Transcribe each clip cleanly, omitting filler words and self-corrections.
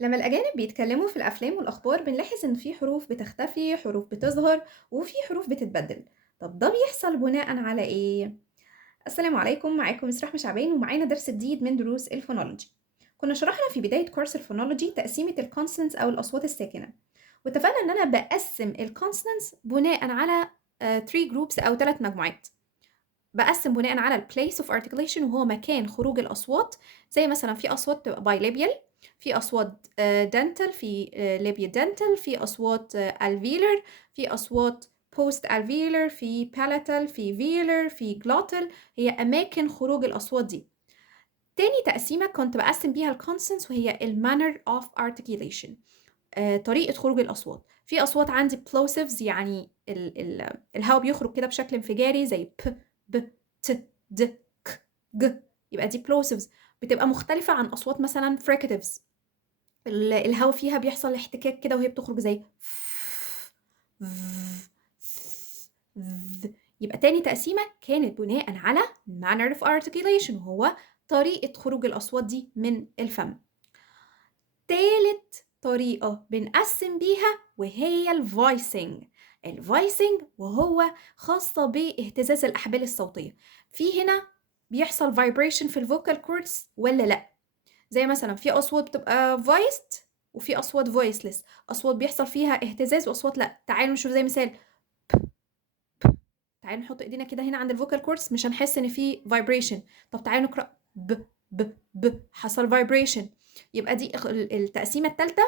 لما الأجانب بيتكلموا في الأفلام والأخبار بنلاحظ إن في حروف بتختفي، حروف بتظهر، وفي حروف بتتبدل. طب ده بيحصل بناء على إيه؟ السلام عليكم، معاكم مس رحمة شعبان ومعانا درس جديد من دروس الفونولوجي. كنا شرحنا في بداية كورس الفونولوجي تقسيمة الكونسونانتس أو الأصوات الساكنة، واتفقنا إن أنا بقسم الكونسونانتس بناء على 3 جروبس أو 3 مجموعات. بقسم بناء على ال place of articulation وهو مكان خروج الأصوات، زي مثلا في أصوات تبقى bilabial، في أصوات dental، في labiodental، في أصوات alveolar، في أصوات post alveolar، في palatal، في velar، في glottal. هي أماكن خروج الأصوات دي. تاني تقسيمة كنت بقسم بيها الكونسونانتس وهي ال manner of articulation، طريقة خروج الأصوات. في أصوات عندي plosives، يعني الهواء بيخرج كده بشكل انفجاري زي ب، ب، ت، د، ك، ج. يبقى دي plosives، بتبقى مختلفة عن أصوات مثلا fricatives. الهواء فيها بيحصل احتكاك كده وهي بتخرج زي ف، ف، ذ. يبقى تاني تقسيمة كانت بناء على manner of articulation وهو طريقة خروج الأصوات دي من الفم. تالت طريقة بنقسم بيها وهي الفويسنج. الفويسنج وهو خاصة باهتزاز الأحبال الصوتية. في هنا بيحصل vibration في الفوكال كوردز ولا لأ؟ زي مثلا في أصوات بتبقى voiced وفي أصوات voiceless، أصوات بيحصل فيها اهتزاز وأصوات لأ. تعالوا نشوف زي مثال. تعالوا نحط ايدينا كده هنا عند الفوكال كوردز مش هنحس ان في vibration. طب تعالوا نقرأ ب، ب، حصل vibration. يبقى دي التقسيمة الثالثة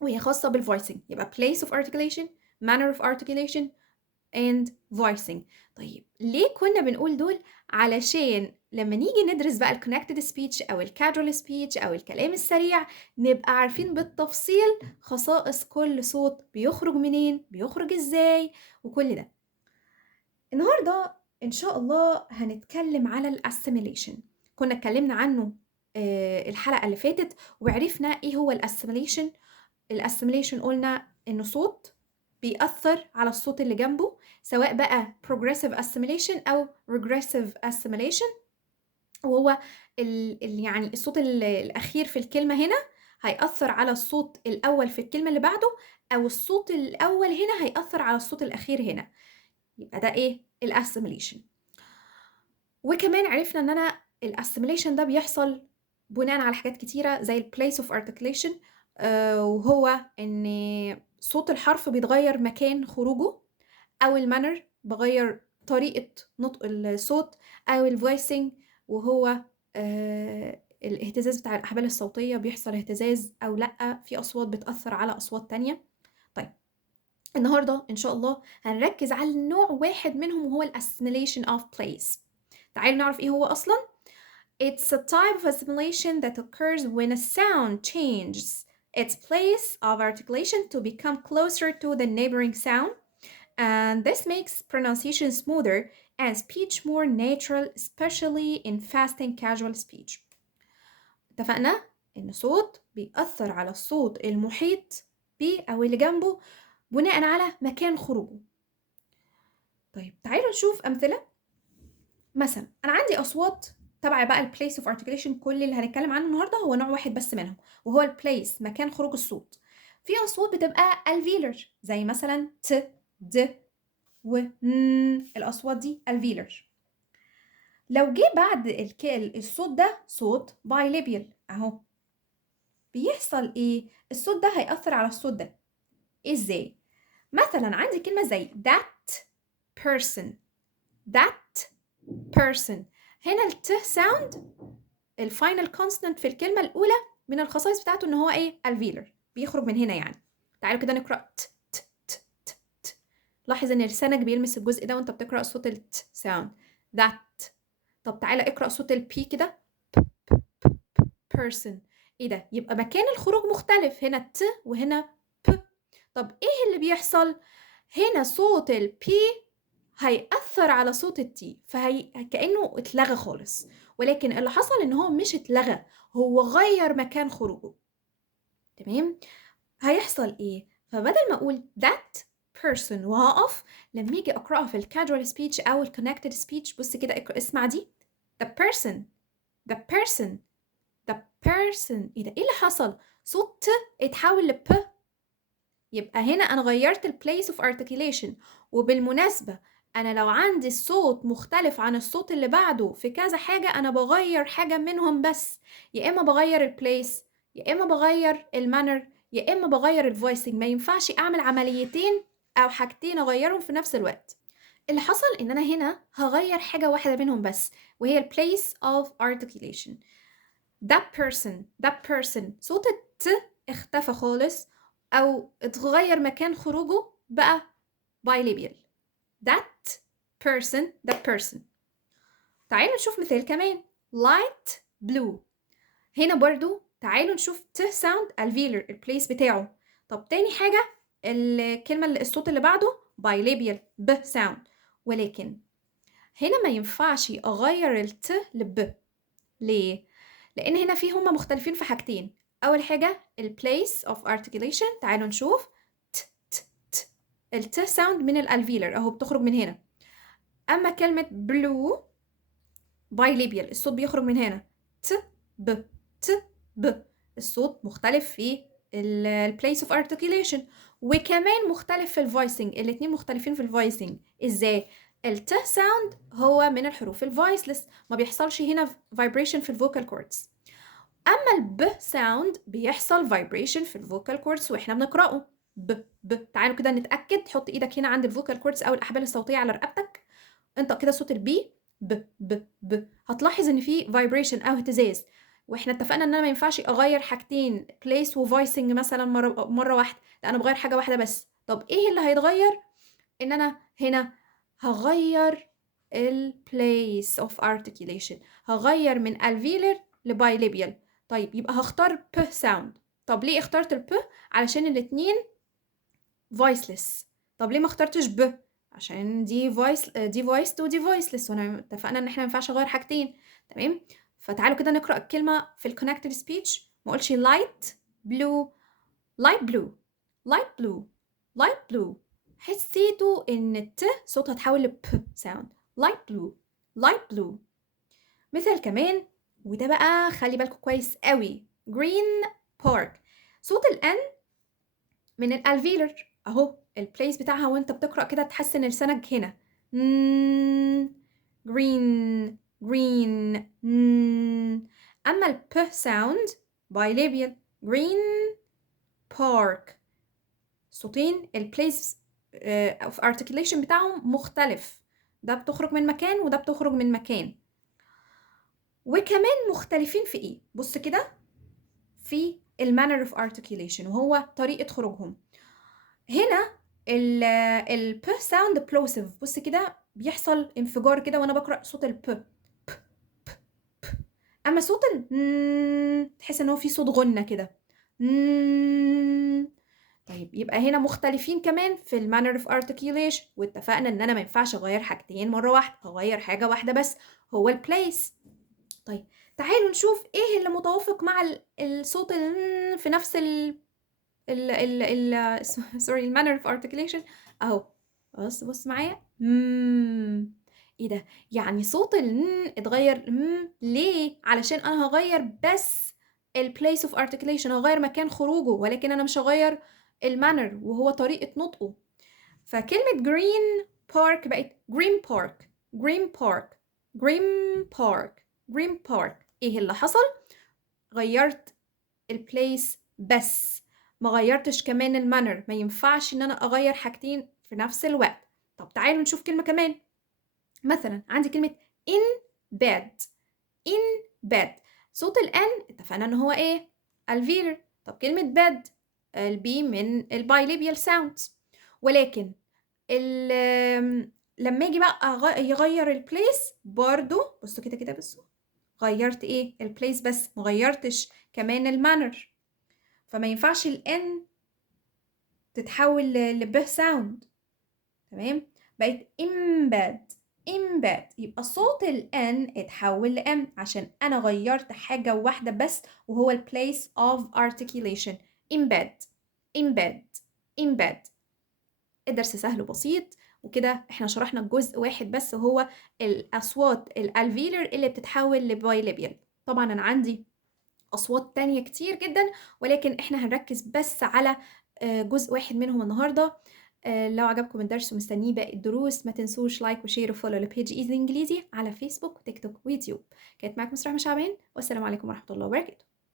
وهي خاصة بالvoicing. يبقى place of articulation، manner of articulation and voicing. طيب ليه كنا بنقول دول؟ علشان لما نيجي ندرس بقى ال connected speech أو ال casual speech أو الكلام السريع نبقى عارفين بالتفصيل خصائص كل صوت، بيخرج منين، بيخرج ازاي، وكل ده. النهاردة إن شاء الله هنتكلم على ال assimilation. كنا اتكلمنا عنه الحلقة اللي فاتت وعرفنا ايه هو ال assimilation. الاسيميليشن قلنا انه صوت بيأثر على الصوت اللي جنبه، سواء بقى progressive assimilation او regressive assimilation. وهو يعني الصوت الاخير في الكلمة هنا هيأثر على الصوت الاول في الكلمة اللي بعده، او الصوت الاول هنا هيأثر على الصوت الاخير هنا. يبقى ده ايه الاسيميليشن. وكمان عرفنا ان انا الاسيميليشن ده بيحصل بناء على حاجات كتيرة زي ال place of articulation، وهو ان صوت الحرف بيتغير مكان خروجه، او المانر بغير طريقة نطق الصوت، او الفويسنج وهو الاهتزاز بتاع الأحبال الصوتية، بيحصل اهتزاز او لأ، في أصوات بتأثر على أصوات تانية. طيب النهاردة إن شاء الله هنركز على نوع واحد منهم وهو ال assimilation of place. تعالوا نعرف إيه هو أصلاً. It's a type of assimilation that occurs when a sound changes its place of articulation to become closer to the neighboring sound, and this makes pronunciation smoother and speech more natural, especially in fast and casual speech. اتفقنا إن صوت بيأثر على الصوت المحيط بيه أو اللي جنبه بناء على مكان خروجه. طيب تعالوا نشوف أمثلة. مثلا أنا عندي أصوات تبع بقى ال place of articulation، كل اللي هنتكلم عنه النهارده هو نوع واحد بس منهم وهو ال place، مكان خروج الصوت. في أصوات بتبقى alveolar زي مثلا ت، د، و ن. الأصوات دي alveolar. لو جه بعد الصوت ده صوت bilabial أهو، بيحصل إيه؟ الصوت ده هيأثر على الصوت ده. إزاي؟ مثلا عندي كلمة زي that person، that person. هنا الت ساوند الفاينل كونستنت في الكلمة الأولى من الخصائص بتاعته إن هو إيه؟ alveolar، بيخرج من هنا يعني. تعالوا كده نقرأ ت، ت، ت، ت، ت. لاحظ إن لسانك بيلمس الجزء ده وأنت بتقرأ صوت الت ساوند that. طب تعالى اقرأ صوت البي كده person. إيه ده؟ يبقى مكان الخروج مختلف، هنا ت وهنا ب. طب إيه اللي بيحصل؟ هنا صوت البي هيأثر على صوت التي، كأنه اتلغى خالص، ولكن اللي حصل ان هو مش اتلغى، هو غير مكان خروجه. تمام؟ هيحصل ايه؟ فبدل ما اقول that person وهقف، لما اجي اقرأها في الcasual speech او connected speech، بص كده اسمع دي. the person، the person، the person. ايه ده؟ ايه اللي حصل؟ صوت ت اتحول ل ب. يبقى هنا انا غيرت ال place of articulation. وبالمناسبة انا لو عندي الصوت مختلف عن الصوت اللي بعده في كذا حاجة، انا بغير حاجة منهم بس. يا اما بغير ال place، يا اما بغير ال manner، يا اما بغير ال voicing. ما ينفعش اعمل عمليتين او حاجتين اغيرهم في نفس الوقت. اللي حصل ان انا هنا هغير حاجة واحدة منهم بس، وهي ال place of articulation. that person صوت الت اختفى خالص او اتغير مكان خروجه بقى bilabial. that person. تعالوا نشوف مثال كمان. light blue. هنا برضو تعالوا نشوف ت sound alveolar البليس بتاعه. طب تاني حاجة الكلمة اللي الصوت اللي بعده bilabial ب sound، ولكن هنا ما ينفعش اغير الت لب. ليه؟ لان هنا هما مختلفين في حاجتين. اول حاجة ال place of articulation. تعالوا نشوف ت الت sound من الالفيلر اهو بتخرج من هنا. اما كلمة blue bilabial الصوت بيخرج من هنا ت ب الصوت مختلف في ال place of articulation، وكمان مختلف في الفويسنج. الاتنين مختلفين في الفويسنج. ازاي؟ الت sound هو من الحروف الفويسلس، ما بيحصلش هنا vibration في الفوكال كوردز. اما الب sound بيحصل vibration في الفوكال كوردز واحنا بنقراه ب. تعالوا كده نتاكد. حط ايدك هنا عند الفوكال كوردز او الاحبال الصوتيه على رقبتك، انطق كده صوت البي ب. هتلاحظ ان في vibration او اهتزاز. واحنا اتفقنا ان انا ما ينفعش اغير حاجتين place وفويسنج مثلا مره واحده، لا انا بغير حاجه واحده بس. طب ايه اللي هيتغير؟ ان انا هنا هغير ال place of articulation، هغير من alveolar لbilabial. طيب يبقى هختار ب sound. طب ليه اخترت ال ب؟ علشان الاتنين voiceless. طب ليه ما اخترتش ب؟ عشان دي voiced ودي voiceless، وانا اتفقنا ان احنا ما ينفعش اغير حاجتين. تمام؟ فتعالوا كده نقرأ الكلمة في ال connected speech. ما اقولش light blue light blue light blue light blue. حسيتوا ان الت صوتها اتحول ل ب sound. light blue light blue. مثال كمان، وده بقى خلي بالكم كويس قوي. green park. صوت الان من الالفيلر اهو البليس بتاعها، وانت بتقرأ كده تحس ان لسانك هنا green green. اما الب sound bilabial green park. صوتين البليس of articulation بتاعهم مختلف، ده بتخرج من مكان وده بتخرج من مكان. وكمان مختلفين في ايه؟ بص كده في manner of articulation وهو طريقة خروجهم. هنا ال p sound plosive. بص كده بيحصل انفجار كده وانا بقرأ صوت ال p. اما صوت ال تحس ان هو في صوت غنة كده. طيب يبقى هنا مختلفين كمان في manner of articulation، واتفقنا ان انا ما ينفعش اغير حاجتين مرة واحدة، هغير حاجة واحدة بس هو ال place. طيب تعالوا نشوف ايه اللي متوافق مع الصوت في نفس سوري manner of articulation اهو. بص معايا. ايه ده؟ يعني صوت اتغير. ليه؟ علشان انا هغير بس ال place of articulation، هغير مكان خروجه، ولكن انا مش هغير المانر وهو طريقة نطقه. فكلمة green park بقت green park green park green park green park. ايه اللي حصل؟ غيرت البليس بس، ما غيرتش كمان المانر. ما ينفعش ان انا اغير حاجتين في نفس الوقت. طب تعالوا نشوف كلمة كمان. مثلا عندي كلمة in bed. صوت الان اتفقنا ان هو ايه؟ alveolar. طب كلمة bed البي من البايليبيال sounds، ولكن لما اجي بقى يغير البليس برضو بصوا كده بصوا غيرت ايه؟ البليس بس، مغيرتش كمان المانر. فما ينفعش الان تتحول لب ساوند. تمام؟ بقت embed. يبقى صوت الان اتحول لام عشان انا غيرت حاجة واحدة بس وهو ال place of articulation. embed. الدرس سهل وبسيط، وكده احنا شرحنا جزء واحد بس هو الأصوات الالفيلر اللي بتتحول لبايليبيال. طبعا أنا عندي أصوات تانية كتير جدًا، ولكن إحنا هنركّز بس على جزء واحد منهم النهارده. لو عجبكم الدرس ومستنيين باقي الدروس، ما تنسوش لايك وشير وfollow لpage Easy إنجليزي على فيسبوك وتيك توك ويوتيوب. كانت معاكم مس رحمة شعبان، والسلام عليكم ورحمة الله وبركاته.